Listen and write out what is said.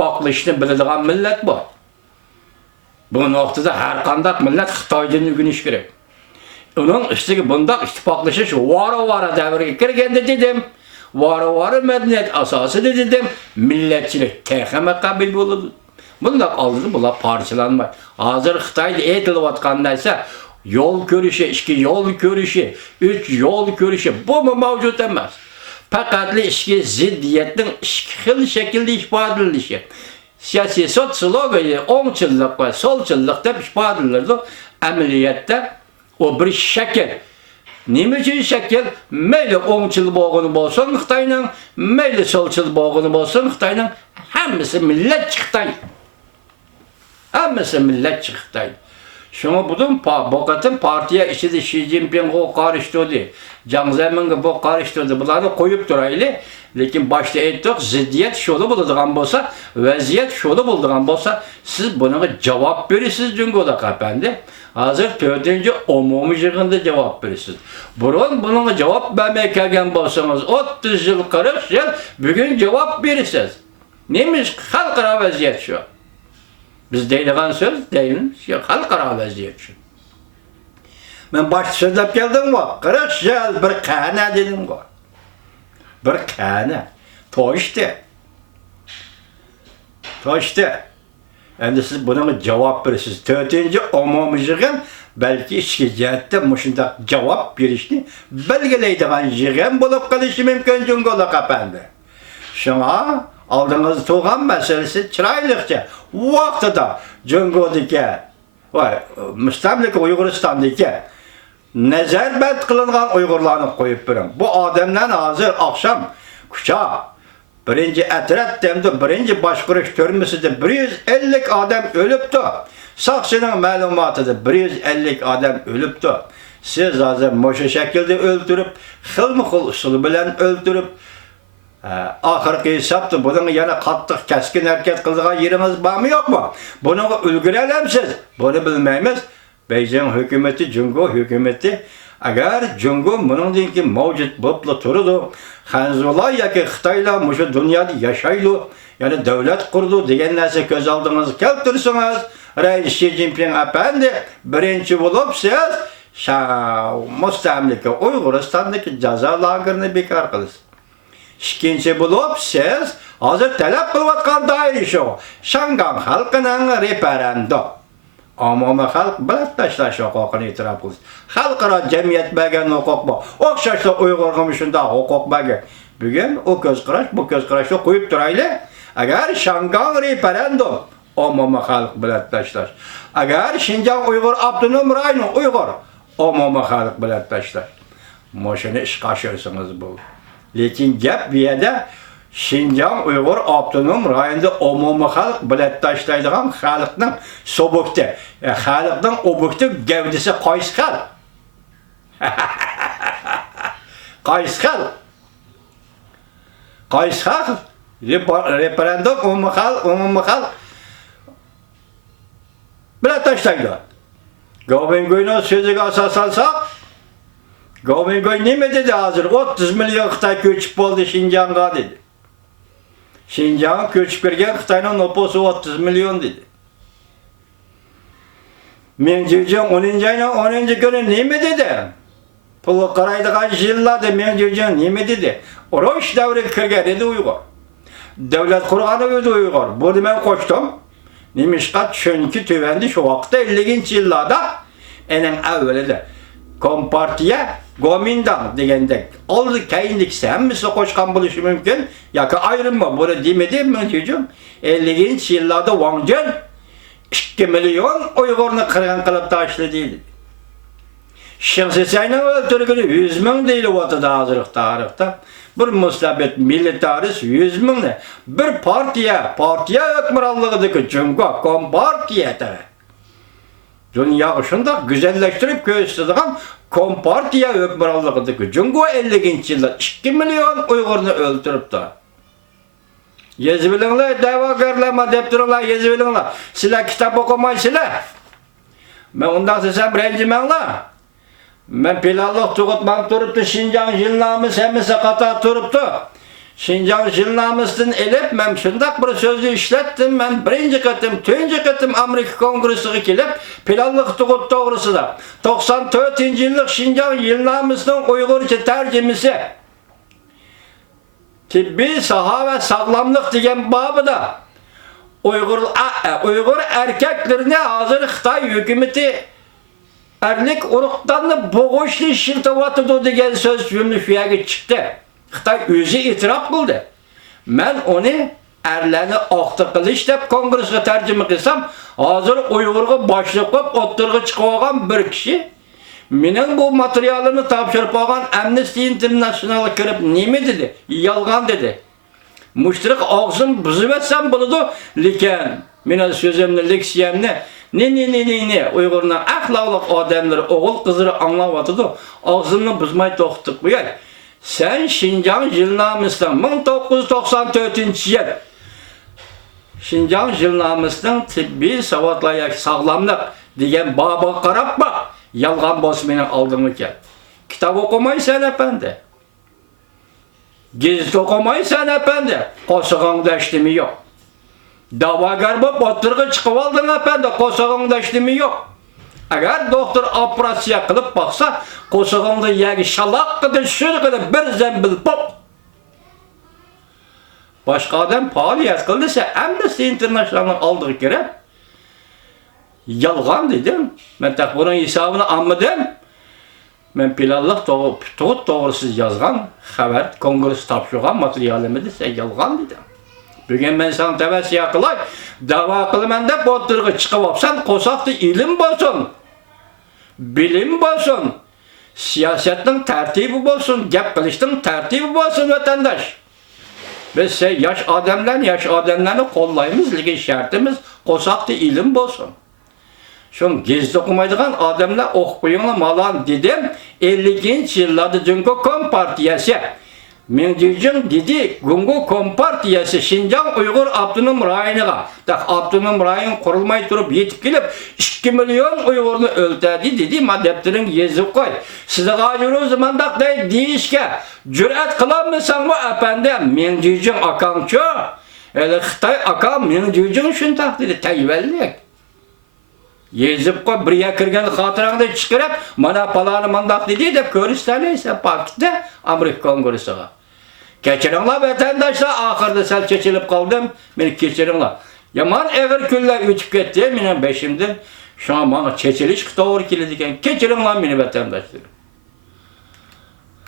ittifoqlashishni biladigan millat bu. Bu noktada her kandak millet Xitoydan o'rganish kerak. Uning ustiga bundoq ittifoqlashish vara davrga kirganda dedim. Vara medeniyet asosida dedim. Millatchilik texama qabil bo'ladi. Bundoq oldida bular parchalanmaydi. Hozir Xitoyda aytilayotganda esa yo'l ko'rishi, ikki yo'l ko'rishi, 3 yo'l ko'rishi bu mavjud emas. Faqatli ishga ziddiyatning ikki xil shaklda ifodalanishi. Siyosiy sotsiologiya o'ngchillik va solchillik deb ifodalanadi. Amaliyotda o bir şekil. Nima uchun shakl? Mayli o'ngchil bo'lgani bo'lsin Xitoyning, mayli solchil bo'lgani bo'lsin Xitoyning, hammasi millatchi Xitoy. Hammasi millatchi Xitoy. Şuna budun boqatın partiya içinde Xi Jinping'e qarıştırdı. Jiang Zemin'e bu qarıştırdı. Bunları koyup duraylı. Lekin başta aytdık, ziddiyet şolu bulduğun bolsa, vaziyet şolu bulduğun bolsa, siz buna cevap verirsiniz Cungo'da efendi. Hazır 4. umumi yığında cevap verirsiniz. Burun bunun cevap vermeye kelgen bolsanız 30 yıl 40 yıl bugün cevap verirsiniz. Neymiş halkara vaziyet şu? Biz deydiğen söz deyin, halkara vaziyet şu. Ben başta sözlep geldim bu. 40 yıl bir kana dedim bu. Bir kana. Toştu. Endi siz buna cevap verirsiniz. 4. umumi yığın belki içki cihette muşunda cevap verişini belgeleydiğen yığın bulup kalışı mümkün Cungo'luk efendi. Şuna aldığınız tuğan meselesi çıraylıkça vaktida Cungo'daki müstemlik Uyguristan'daki nezerbet kılınan Uygurlarını koyup verin. Bu adamdan hazır akşam kuşa birinci etret demdi, birinci başkuruş törmüsüde 150 adam ölüptü. Sakçının malumatıda 150 adam ölüptü. Siz hazır moşu şekilde öldürüp, xilmi-xil usulü bilen öldürüp, ahırkı hesaptı, bunun yana kattık, keskin hareket kıldığı yeriniz var mı yok mu? Bunu ülgürelemsiz, bunu bilmeyimiz. Beijing hükümeti, Cungo hükümeti, agar Cungo bunun dinki mevcut bopla turudu, Hanzulay yaki Xitayla muşu dünyada yaşaylı, yani devlet kurdu degen narsa göz aldığınızı keltirsinіз, Reis Xi Jinping efendi birinci bulup siz müstemlike Uyguristan'daki ceza lagerini bekar kılısınız. İkinci bulup siz hazır talep kılıvatkan dair işi o. Şangan halkının referendum. Umumi halk bilatlaşlaş hukukunu itiraf kılsın. Halkara cemiyet bəgən hukuk bu. Okşaşla Uygur gümüşünde hukuk bəgən. Bugün o gözqıraş, bu gözqıraşla koyup duraylı. Eğer Şangan referendum, umumi halk bilatlaşlaş. Eğer Şinjan Uygur Abdunum Raynu Uygur, umumi halk bilatlaşlaş. Moşunu iş kaşırsınız bu. Lekin gap bir yerde Şinjan Uygur Abdunum rayonida umumi halk bilatlaşlaydigan xalqning subukti, xalqning objektiv gavdasi qaysi xalq? Qaysi xalq? Qaysi xalq? Referendum umumi xalq bilatlaşlaydi. Govingoyning so'ziga asoslansak, Govingoy nima dedi hazır? 30 milyon Xitoy ko'chib bo'ldi Şinjanga dedi. Şinjan ko'chib kirgan Xitoyning nüfusu 30 milyon dedi. Men Jujun 10. ayning 10. kuni nima dedi? Pul qaraydigan yillarda men Jujun nima dedi? Urush davriga kirgan edi Uyg'ur. Davlat qurgani o'zi Uyg'ur. Buni men qo'shdim. Nimishqa chunki tuvandi shu vaqtda 50-yillarda ening avvalida Kompartiya Gomindan degandek oldi keyindikisi hammasi qo'shgan bo'lishi mumkin yoki ayrimma buni demedi men uchun 50-yillarda Wang Jun 2 million Uyg'urni qirg'in qilib tashladi deydi. Shingzisayning o'ltirgani 100 ming deyilyapti hozirgi tarixda. Bir mustabid militarist 100 mingni bir partiya hukmronligidagi Jungo Kompartiyada dünya şunda güzelleştirip gösterdiğim Kompartiya hükümranlığındaki Cungo 50-yılda 2 milyon Uygur'unu öldürüp da. Yezibilinler, davagarlama dep dururlar, yezibilinler. Sizler kitap okumaysınlar. Ben ondan sizden rencimenler. Ben pilallık tuğutmak duruptu, Şinjan yılnamı semisi kata duruptu. Şinjan jilnamızdan elip, men şundak bir sözü işlettim, men birinci katım Amerika Kongresi'ne kelip, planlık tuğut doğrusu da. 94. yıllık Şinjan jilnamızdan Uygurca tercümesi. Tibbi saha ve sağlamlık degen babı da Uygur erkeklerine hazır Xitay hükümeti erlik uruktanlı boğuşlu şiltavatı degen söz cümle fiyagı çıktı. Xitay özü itiraf kıldı. Ben onu erlerini aktı kılıç dep Kongres'e tercüme kılsam hazır Uygur'a başlık koyup oturga çıkıvagan bir kişi menin bu materyalını tapşırıp algan Amnesty International'a kirip neme dedi? Yalgan dedi. Müşterik ağzım bızıp etsem buludu. Liken, menin sözümle, leksiyemle ne Uygur'un ahlaklık adamları, oğul kızları anlavatıdı. Ağzını bızmay toxtuk bu yer. Sen Şinjan jilnamızdan 1994 yıl Şinjan jilnamızdan tibbi savatlayak sağlamlık degen baba qarap bak. Yalgan boz meni aldığımı kel. Kitap okumaysan efendi. Gizli okumaysan efendi. Kosağında işlemi yok. Davagar bu oturga çıkıp aldın efendi. Kosağında işlemi yok. Eğer doktor operasyon kılıp baksa kosağında yagi şalak kadar şöyle kadar bir zembil pop. Başka adam faaliyet kıldıysa Amnesty International'ın aldığı kere yalgan dedim. Ben tak bunun hesabını anladım. Ben planlık tuğut doğrusuz yazgan haber, Kongres tapşırgan materyalimi de sen yalgan dedim. Bugün ben sana tevessiye kılay, dava kılman da botturga çıkıp opsan, kosakta ilim bolsun, bilim bolsun, siyasetin tertibi bolsun, gap kılıştın tertibi bolsun vatandaş. Biz sen yaş adamlarını kollayımız, ligi şartımız, kosakta ilim bolsun. Şun gizli okumaydıgan adamlar okuyunla malan dedim, 50. yıllarda Cungo Kompartiyası. Mengcicin dedi, Gungu Kompartiyası Şinjan Uygur Abdunum Rayonı'na. Abdunum Rayon kurulmay durup yetip gelip 2 milyon Uygur'unu öldürdü dedi, madeptirin yazıp koy. Size gacırı zamandak deyişke, cüret kılanmısan mı efendim? Mengcicin akamçı, Xitay akam Mengcicin şuntak dedi, teyvellik. Yazıp koy, buraya kirgen hatırağında çıkarıp, mana palanı mandak dedi de körüstanıysa Pakistan Amerika Kongresi'ne. Keçirinler vatandaşlar, ahırda sel çeçilip kaldım, beni keçirinler. Yaman evvel küller ütüp gitti, benim beşimden. Şu an bana çeçiliş doğru kilidi. Keçirinler beni vatandaşlar.